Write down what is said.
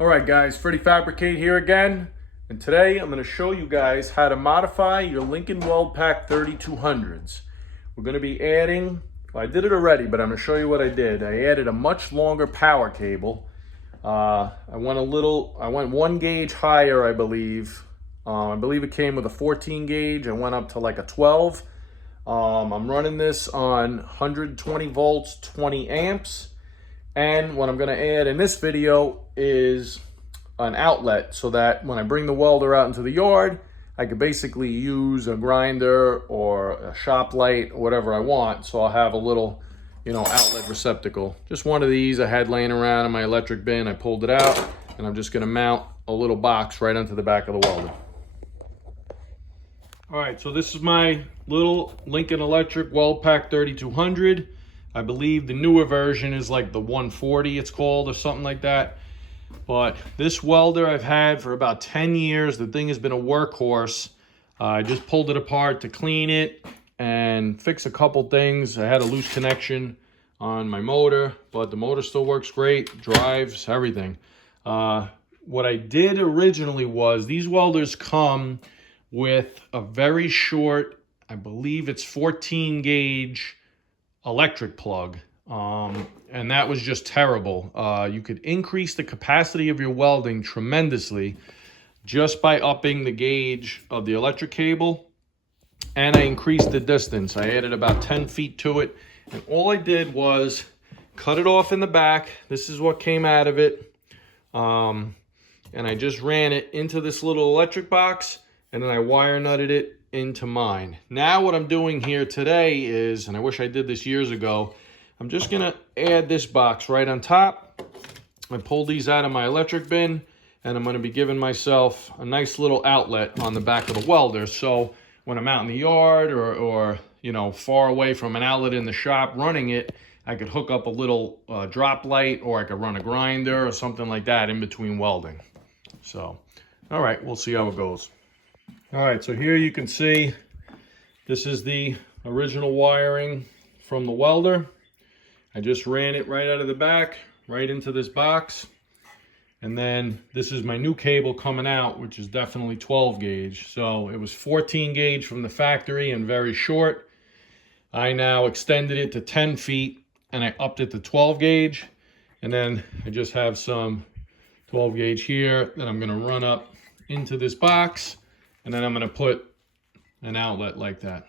All right, guys, Freddy Fabricate here again, and today I'm going to show you guys how to modify your Lincoln weldpak 3200s. We're going to be adding, well, I did it already, but I'm going to show you what I did. I added a much longer power cable. I went 1 gauge higher, I believe. I believe it came with a 14 gauge. I went up to like a 12. I'm running this on 120 volts, 20 amps. And what I'm going to add in this video is an outlet so that when I bring the welder out into the yard, I could basically use a grinder or a shop light or whatever I want. So I'll have a little, outlet receptacle. Just one of these I had laying around in my electric bin. I pulled it out and I'm just going to mount a little box right onto the back of the welder. All right, so this is my little Lincoln Electric weldpak 3200. I believe the newer version is like the 140 it's called or something like that. But this welder I've had for about 10 years. The thing has been a workhorse. I just pulled it apart to clean it and fix a couple things. I had a loose connection on my motor, but the motor still works great, drives, everything. What I did originally was these welders come with a very short, I believe it's 14 gauge electric plug, and that was just terrible. You could increase the capacity of your welding tremendously just by upping the gauge of the electric cable, and I increased the distance. I added about 10 feet to it, and all I did was cut it off in the back. This is what came out of it, and I just ran it into this little electric box, and then I wire nutted it into mine. Now what I'm doing here today is, and I wish I did this years ago, I'm just gonna add this box right on top. I pulled these out of my electric bin, and I'm gonna be giving myself a nice little outlet on the back of the welder. So when I'm out in the yard or far away from an outlet in the shop running it, I could hook up a little drop light, or I could run a grinder or something like that in between welding. So, all right, we'll see how it goes. All right, so here you can see this is the original wiring from the welder. I just ran it right out of the back, right into this box. And then this is my new cable coming out, which is definitely 12 gauge. So it was 14 gauge from the factory and very short. I now extended it to 10 feet and I upped it to 12 gauge. And then I just have some 12 gauge here that I'm gonna run up into this box. And then I'm going to put an outlet like that.